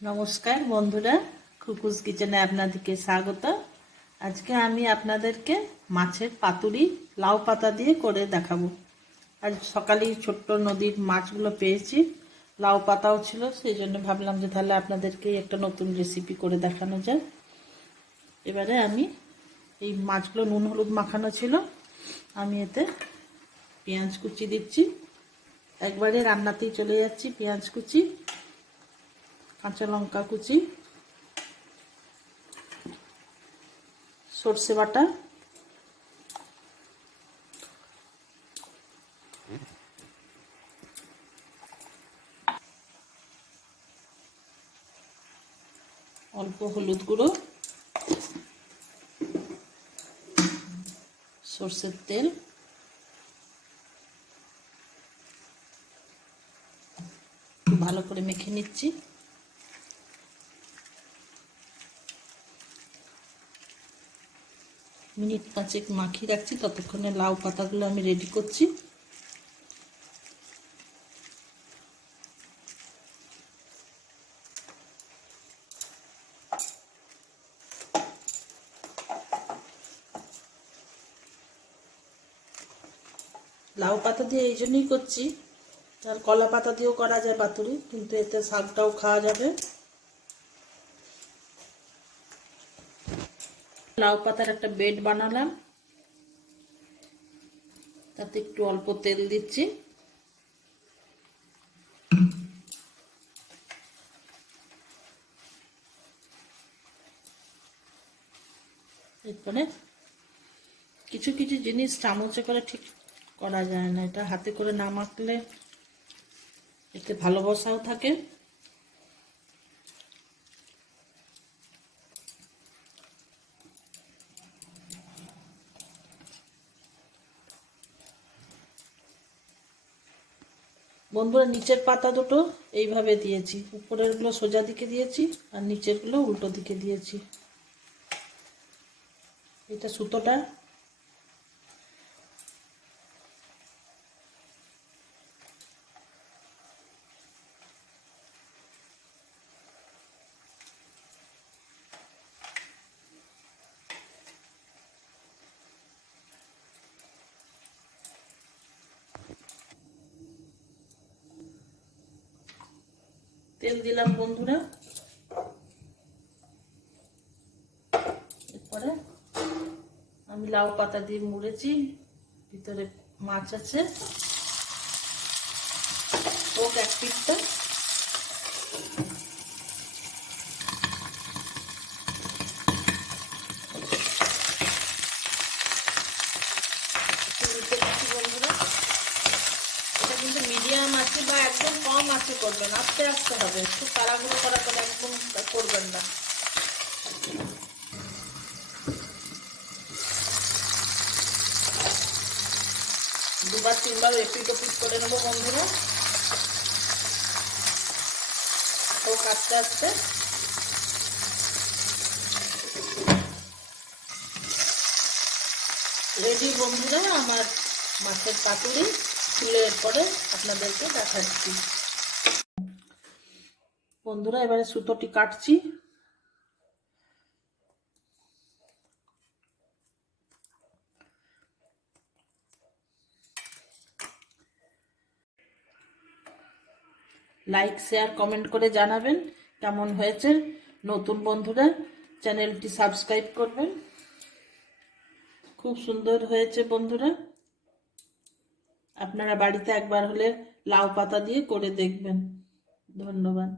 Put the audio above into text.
নমস্কার বন্ধুরা খুকুস কিচেনে আপনাদেরকে স্বাগত। আজকে আমি আপনাদেরকে মাছের পাতুরি, লাউ পাতা দিয়ে করে দেখাবো। আজ সকালেই ছোট্ট নদীর মাছগুলো পেয়েছি, লাউ পাতাও ছিল সেই জন্য ভাবলাম যে তাহলে আপনাদেরকে একটা নতুন রেসিপি করে দেখানো যায় এবারে আমি এই মাছগুলো নুন হলুদ মাখানো ছিল, আমি এতে পেঁয়াজ কুচি দিচ্ছি। একবারে রান্নাতেই চলে যাচ্ছি পেঁয়াজ কুচি। কাঁচা লঙ্কা কুচি সর্ষে বাটা অল্প হলুদ গুঁড়ো সর্ষের তেল ভালো করে মেখে নিচ্ছি। মিনিট পাঁচেক মাখিয়ে রাখছি, ততক্ষণে লাউ পাতাগুলো আমি রেডি করছি। লাউ পাতা দিয়ে এই জন্যই করছি। আর কলা পাতা দিয়েও করা যায় পাতুরি, কিন্তু এতে শাকটাও খাওয়া যাবে। লাউ পাতার একটা বেড বানালাম। তাতে একটু অল্প তেল দিচ্ছি। এরপরে কিছু কিছু জিনিস চামচে করে ঠিক করা যায় না। এটা হাতে করে না মাখলে এতে ভালোবাসাও থাকে। বন্ধুরা, নিচের পাতা দুটো এইভাবে দিয়েছি। উপরেরগুলো সোজা দিকে দিয়েছি আর নিচেরগুলো উল্টো দিকে দিয়েছি। এটা সুতোটা তেল দিলাম বন্ধুরা। এরপরে আমি লাউ পাতা দিয়ে মুড়েছি, ভিতরে মাছ আছে। ওক এক পিঠটা বন্ধুরা এটা কিন্তু মিডিয়াম আছে বা একদম কম আছে করবেন আস্তে আস্তে হবে, একটু তাড়াহুড়ো করা করে একদম করবেন না। দুবার, তিনবার এপিট ওপিট করে নেব বন্ধুরা। ও আস্তে আস্তে। রেডি বন্ধুরা, আমার মাছের পাতুরি তুলে পরে আপনাদেরকে দেখাচ্ছি। বন্ধুরা, এবারে সুতোটি কাটছি। লাইক শেয়ার কমেন্ট করে জানাবেন কেমন হয়েছে। নতুন বন্ধুরা, চ্যানেলটি সাবস্ক্রাইব করবেন। খুব সুন্দর হয়েছে বন্ধুরা। আপনারা বাড়িতে একবার হলে লাউ পাতা দিয়ে করে দেখবেন। ধন্যবাদ।